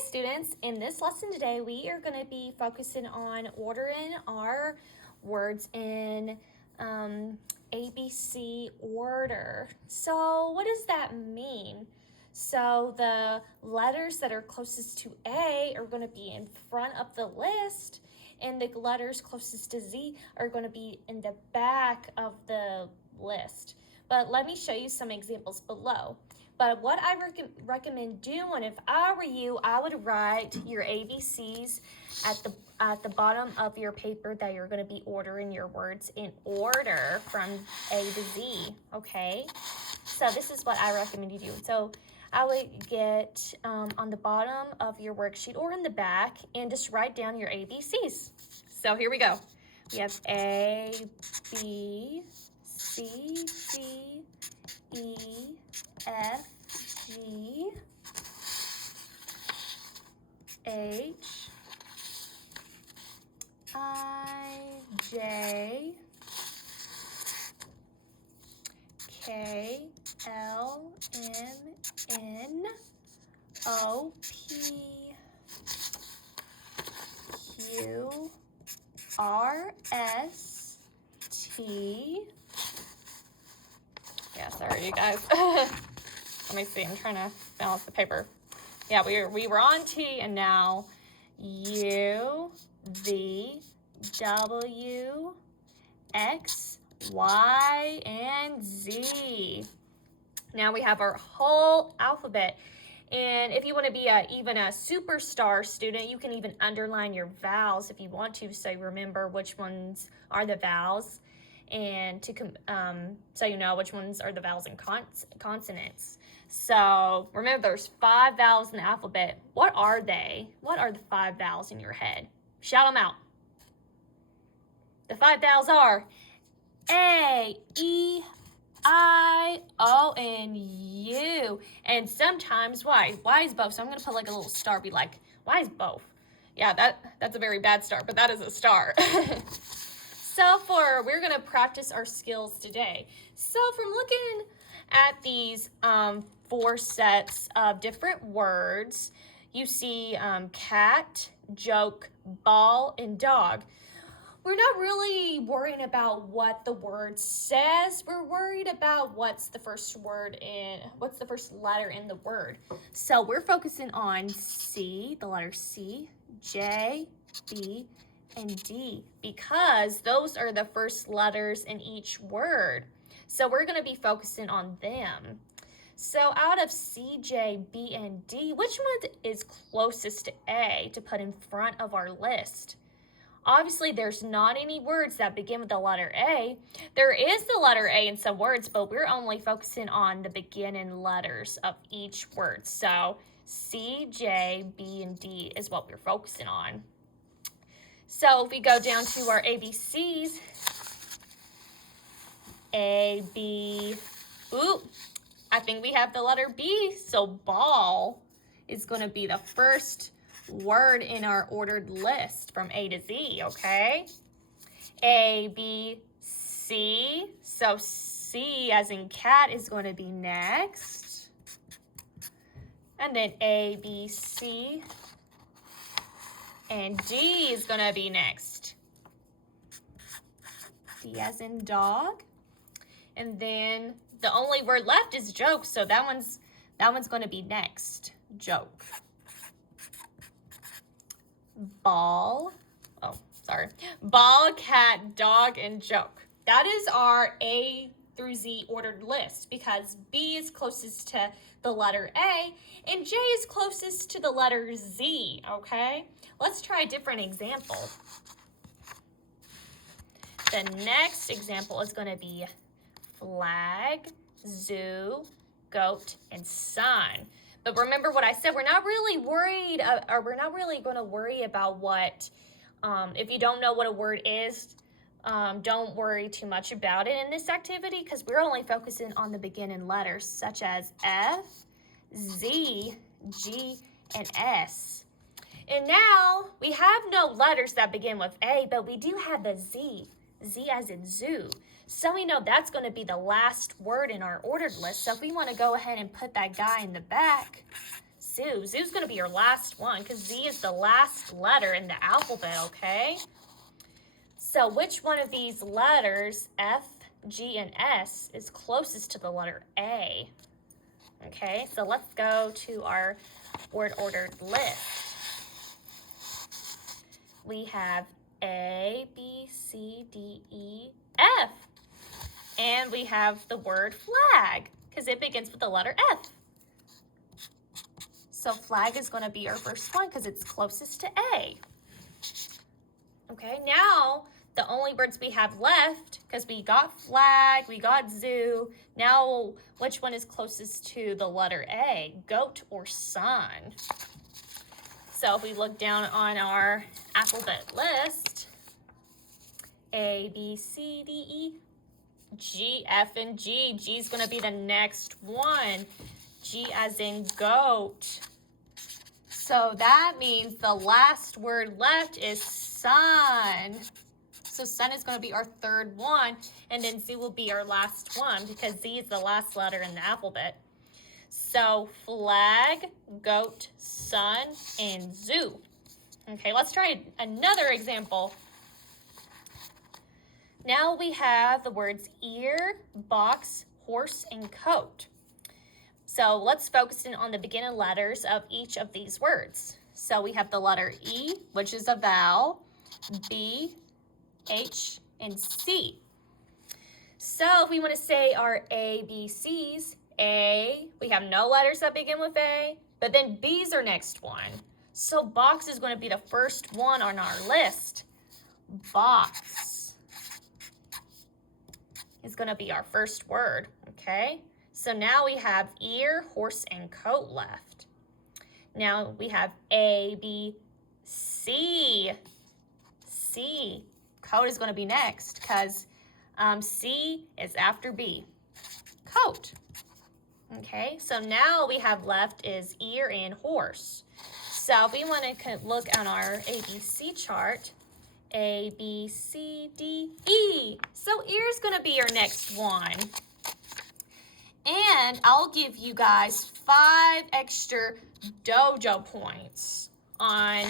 students, in this lesson today we are going to be focusing on ordering our words in ABC order. So what does that mean? So the letters that are closest to A are going to be in front of the list, and the letters closest to Z are going to be in the back of the list. But let me show you some examples below. But what I recommend doing, if I were you, I would write your ABCs at the bottom of your paper that you're going to be ordering your words in order from A to Z, okay? So this is what I recommend you do. So I would get on the bottom of your worksheet or in the back and just write down your ABCs. So here we go. We have A, B, C, D, E, F, G, H, I, J, K, L, M, N, O, P, Q, R, S, T. Yeah, sorry, you guys. Let me see. I'm trying to balance the paper. Yeah, we were on T, and now U, V, W, X, Y, and Z. Now we have our whole alphabet. And if you want to be even a superstar student, you can even underline your vowels if you want to, so you remember which ones are the vowels, and so you know which ones are the vowels and consonants. So remember, there's 5 vowels in the alphabet. What are they? What are the 5 vowels in your head? Shout them out. The 5 vowels are A, E, I, O, and U. And sometimes Y. Y is both. So I'm going to put like a little star, be like, Y is both. Yeah, that's a very bad star, but that is a star. So we're going to practice our skills today. So from looking at these 4 sets of different words, you see cat, joke, ball, and dog. We're not really worrying about what the word says. We're worried about what's the first letter in the word. So we're focusing on C, the letter C, J, B, and D, because those are the first letters in each word. So we're going to be focusing on them. So out of C, J, B, and D, which one is closest to A to put in front of our list? Obviously, there's not any words that begin with the letter A. There is the letter A in some words, but we're only focusing on the beginning letters of each word. So C, J, B, and D is what we're focusing on. So if we go down to our ABCs, A, B, ooh, I think we have the letter B. So ball is going to be the first word in our ordered list from A to Z, okay? A, B, C. So C as in cat is going to be next. And then A, B, C. And D is going to be next. D as in dog. And then the only word left is joke, so that one's going to be next. Joke. Ball. Oh, sorry. Ball, cat, dog, and joke. That is our A through Z ordered list because B is closest to the letter A and J is closest to the letter Z, okay? Let's try a different example. The next example is going to be flag, zoo, goat, and sun. But remember what I said, we're not really worried, or we're not really going to worry about what, if you don't know what a word is, don't worry too much about it in this activity because we're only focusing on the beginning letters such as F, Z, G, and S. And now we have no letters that begin with A, but we do have the Z, Z as in zoo. So we know that's going to be the last word in our ordered list. So if we want to go ahead and put that guy in the back, Zoo. Zoo's going to be your last one because Z is the last letter in the alphabet, okay? So which one of these letters, F, G, and S, is closest to the letter A? Okay, so let's go to our word ordered list. We have A, B, C, D, E, F. And we have the word flag because it begins with the letter F. So flag is going to be our first one because it's closest to A. Okay, now the only words we have left, because we got flag, we got zoo, now which one is closest to the letter A, goat or sun? So if we look down on our alphabet list, A, B, C, D, E, G, F, and G. G is going to be the next one. G as in goat. So that means the last word left is sun. So sun is going to be our third one, and then Z will be our last one because Z is the last letter in the alphabet. So flag, goat, sun, and zoo. Okay, let's try another example. Now we have the words ear, box, horse, and coat. So let's focus in on the beginning letters of each of these words. So we have the letter E, which is a vowel, B, H, and C. So if we want to say our A, B, C's, A, we have no letters that begin with A, but then B's our next one. So box is going to be the first one on our list. Box is going to be our first word, okay? So now we have ear, horse, and coat left. Now we have A, B, C. C. Coat is going to be next because C is after B. Coat. Okay, so now we have left is ear and horse. So if we want to look on our ABC chart, A, B, C, D, E. So ear is going to be your next one. And I'll give you guys 5 extra dojo points on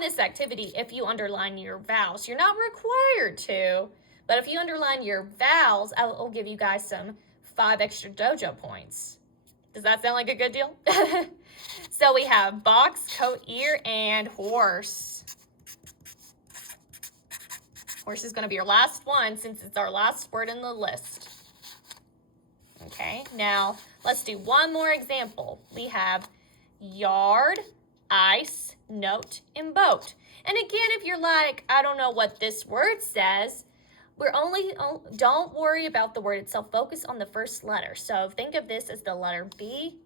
this activity if you underline your vowels. You're not required to, but if you underline your vowels, I'll give you guys some 5 extra dojo points. Does that sound like a good deal? So we have box, coat, ear, and horse. Horse is going to be your last one since it's our last word in the list. Okay, now let's do one more example. We have yard, ice, note, and boat. And again, if you're like, I don't know what this word says, don't worry about the word itself. Focus on the first letter. So think of this as the letter B.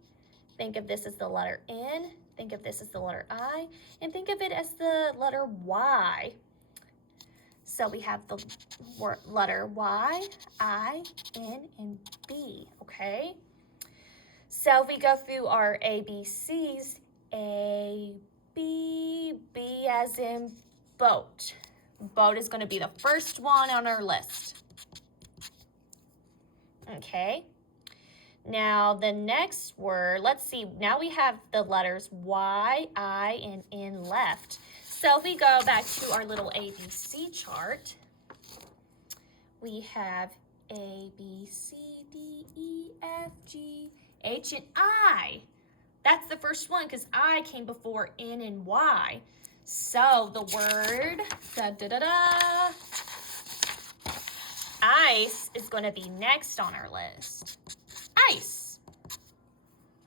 Think of this as the letter N. Think of this as the letter I. And think of it as the letter Y. So we have the letter Y, I, N, and B, okay? So if we go through our ABCs, A, B, B as in boat. Boat is going to be the first one on our list. Okay. Now the next word, let's see, now we have the letters Y, I, and N left. So if we go back to our little ABC chart, we have A, B, C, D, E, F, G, H, and I. That's the first one because I came before N and Y. So the word, ice is going to be next on our list. Ice.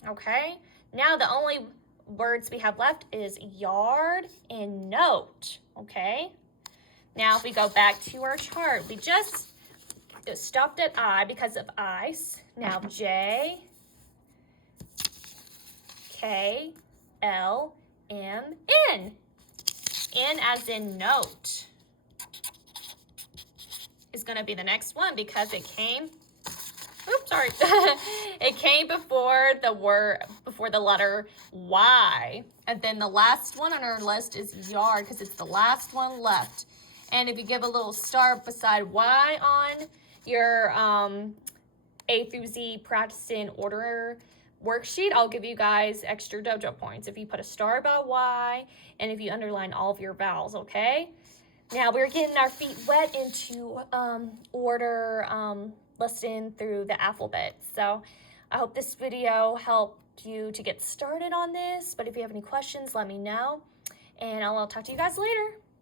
Okay, now the only words we have left is yard and note, okay? Now if we go back to our chart, we just stopped at I because of ice. Now J, K, L, M, N. N as in note is going to be the next one because it came it came before the letter Y. And then the last one on our list is yard because it's the last one left. And if you give a little star beside Y on your A through Z practicing order worksheet, I'll give you guys extra dojo points if you put a star by Y and if you underline all of your vowels, okay? Now we're getting our feet wet into order listing through the alphabet. So I hope this video helped you to get started on this, but if you have any questions, let me know, and I'll talk to you guys later.